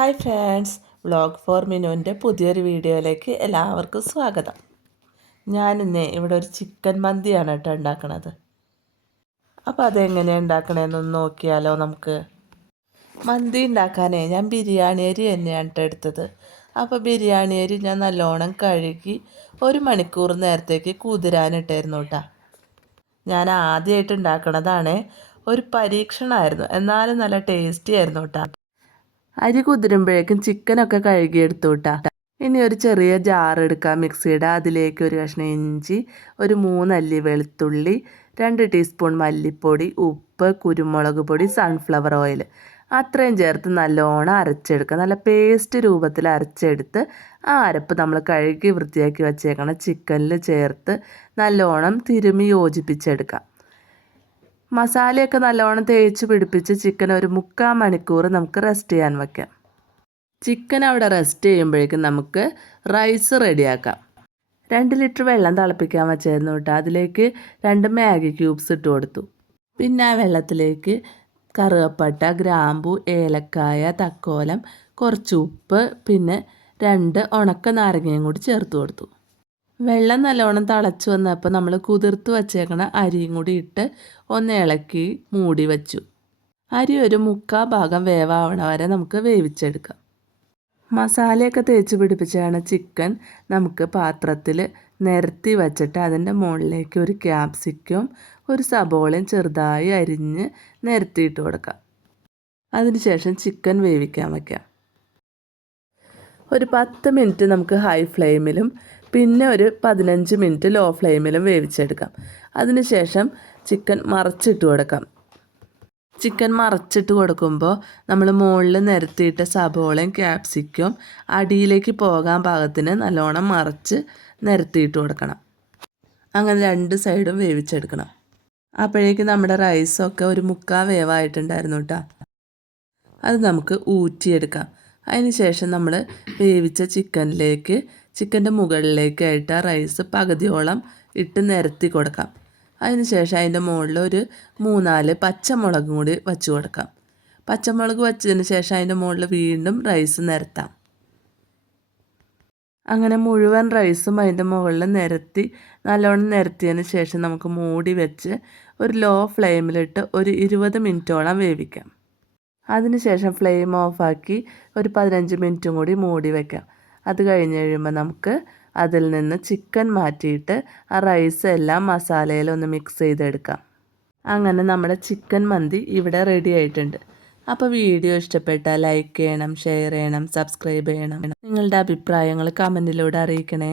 Hi friends vlog for മിനുവിന്റെ പുതിയൊരു വീഡിയോയിലേക്ക് എല്ലാവർക്കും സ്വാഗതം. ഞാനിന്ന് ഇവിടെ ഒരു ചിക്കൻ മന്തിയാണ് കേട്ടോ ഉണ്ടാക്കണത്. അപ്പോൾ അതെങ്ങനെയാണ് ഉണ്ടാക്കണതെന്നൊന്ന് നോക്കിയാലോ നമുക്ക്. മന്തി ഉണ്ടാക്കാനേ ഞാൻ ബിരിയാണി അരി തന്നെയാണ് കേട്ടോ എടുത്തത്. അപ്പോൾ ബിരിയാണി അരി ഞാൻ നല്ലോണം കഴുകി ഒരു മണിക്കൂർ നേരത്തേക്ക് കുതിരാനിട്ടായിരുന്നു കേട്ടോ. ഞാൻ ആദ്യമായിട്ട് ഉണ്ടാക്കണതാണ് ഒരു പരീക്ഷണമായിരുന്നു. എന്നാലും നല്ല ടേസ്റ്റി ആയിരുന്നു കേട്ടോ. അരി കുതിരുമ്പോഴേക്കും ചിക്കനൊക്കെ കഴുകി കേട്ടാ ഇനി ഒരു ചെറിയ ജാർ എടുക്കാം മിക്സിയുടെ. അതിലേക്ക് ഒരു കഷ്ണം ഇഞ്ചി ഒരു മൂന്നല്ലി വെളുത്തുള്ളി രണ്ട് ടീസ്പൂൺ മല്ലിപ്പൊടി ഉപ്പ് കുരുമുളക് പൊടി സൺഫ്ലവർ ഓയിൽ അത്രയും ചേർത്ത് നല്ലോണം അരച്ചെടുക്കുക. നല്ല പേസ്റ്റ് രൂപത്തിൽ അരച്ചെടുത്ത് ആ അരപ്പ് നമ്മൾ കഴുകി വൃത്തിയാക്കി വച്ചേക്കണം ചിക്കനിൽ ചേർത്ത് നല്ലോണം തിരുമി യോജിപ്പിച്ചെടുക്കാം. മസാലയൊക്കെ നല്ലവണ്ണം തേച്ച് പിടിപ്പിച്ച് ചിക്കൻ ഒരു മുക്കാൽ മണിക്കൂർ നമുക്ക് റെസ്റ്റ് ചെയ്യാൻ വയ്ക്കാം ചിക്കൻ അവിടെ റെസ്റ്റ് ചെയ്യുമ്പോഴേക്കും നമുക്ക് റൈസ് റെഡിയാക്കാം. രണ്ട് ലിറ്റർ വെള്ളം തിളപ്പിക്കാൻ വെച്ചായിരുന്നു കേട്ടോ. അതിലേക്ക് രണ്ട് മാഗി ക്യൂബ്സ് ഇട്ട് കൊടുത്തു. പിന്നെ ആ വെള്ളത്തിലേക്ക് കറുകപ്പട്ട ഗ്രാമ്പു ഏലക്കായ തക്കോലം കുറച്ച് ഉപ്പ് പിന്നെ രണ്ട് ഉണക്ക നാരങ്ങയും കൂടി ചേർത്ത് കൊടുത്തു. വെള്ളം നല്ലോണം തിളച്ച് വന്നപ്പോൾ നമ്മൾ കുതിർത്ത് വച്ചേക്കണ അരിയും കൂടി ഇട്ട് ഒന്ന് ഇളക്കി മൂടി വച്ചു. അരി ഒരു മുക്കാ ഭാഗം വേവാവണ വരെ നമുക്ക് വേവിച്ചെടുക്കാം. മസാലയൊക്കെ തേച്ച് പിടിപ്പിച്ചാണ് ചിക്കൻ. നമുക്ക് പാത്രത്തിൽ നിരത്തി വച്ചിട്ട് അതിന്റെ മുകളിലേക്ക് ഒരു ക്യാപ്സിക്കും ഒരു സബോളയും ചെറുതായി അരിഞ്ഞ് നിരത്തിയിട്ട് കൊടുക്കാം. അതിനുശേഷം ചിക്കൻ വേവിക്കാൻ വയ്ക്കാം ഒരു പത്ത് മിനിറ്റ് നമുക്ക് ഹൈ ഫ്ലെയിമിലും പിന്നെ ഒരു പതിനഞ്ച് മിനിറ്റ് ലോ ഫ്ലെയിമിലും വേവിച്ചെടുക്കാം അതിനുശേഷം ചിക്കൻ മറച്ചിട്ട് കൊടുക്കാം. ചിക്കൻ മറച്ചിട്ട് കൊടുക്കുമ്പോൾ നമ്മൾ മുകളിൽ നിരത്തിയിട്ട സബോളയും ക്യാപ്സിക്കും അടിയിലേക്ക് പോകാൻ പാകത്തിന് നല്ലോണം മറച്ച് നിരത്തിയിട്ട് കൊടുക്കണം. അങ്ങനെ രണ്ട് സൈഡും വേവിച്ചെടുക്കണം. അപ്പോഴേക്ക് നമ്മുടെ റൈസൊക്കെ ഒരു മുക്കാൽ വേവായിട്ടുണ്ടായിരുന്നു കേട്ടോ അത് നമുക്ക് ഊറ്റിയെടുക്കാം. അതിന് ശേഷം നമ്മൾ വേവിച്ച ചിക്കനിലേക്ക് ചിക്കന്റെ മുകളിലേക്കായിട്ട് ആ റൈസ് പകുതിയോളം ഇട്ട് നിരത്തി കൊടുക്കാം. അതിനുശേഷം അതിന്റെ മുകളിൽ ഒരു മൂന്നാൽ പച്ചമുളകും കൂടി വച്ച് കൊടുക്കാം. പച്ചമുളക് വച്ചതിന് ശേഷം അതിന്റെ മുകളിൽ വീണ്ടും റൈസ് നിരത്താം. അങ്ങനെ മുഴുവൻ റൈസും അതിന്റെ മുകളിൽ നിരത്തി നല്ലോണം നിരത്തിയതിന് ശേഷം നമുക്ക് മൂടി വെച്ച് ഒരു ലോ ഫ്ലെയിമിലിട്ട് ഒരു ഇരുപത് മിനിറ്റോളം വേവിക്കാം. അതിനുശേഷം ഫ്ലെയിം ഓഫാക്കി ഒരു പതിനഞ്ച് മിനിറ്റും കൂടി മൂടി വയ്ക്കാം അത് കഴിഞ്ഞ് കഴിയുമ്പോൾ നമുക്ക് അതിൽ നിന്ന് ചിക്കൻ മാറ്റിയിട്ട് ആ റൈസ് എല്ലാം മസാലയിലൊന്ന് മിക്സ് ചെയ്തെടുക്കാം. അങ്ങനെ നമ്മുടെ ചിക്കൻ മന്തി ഇവിടെ റെഡി ആയിട്ടുണ്ട്. അപ്പോൾ വീഡിയോ ഇഷ്ടപ്പെട്ടാൽ ലൈക്ക് ചെയ്യണം ഷെയർ ചെയ്യണം സബ്സ്ക്രൈബ് ചെയ്യണം. നിങ്ങളുടെ അഭിപ്രായങ്ങൾ കമന്റിലൂടെ അറിയിക്കണേ.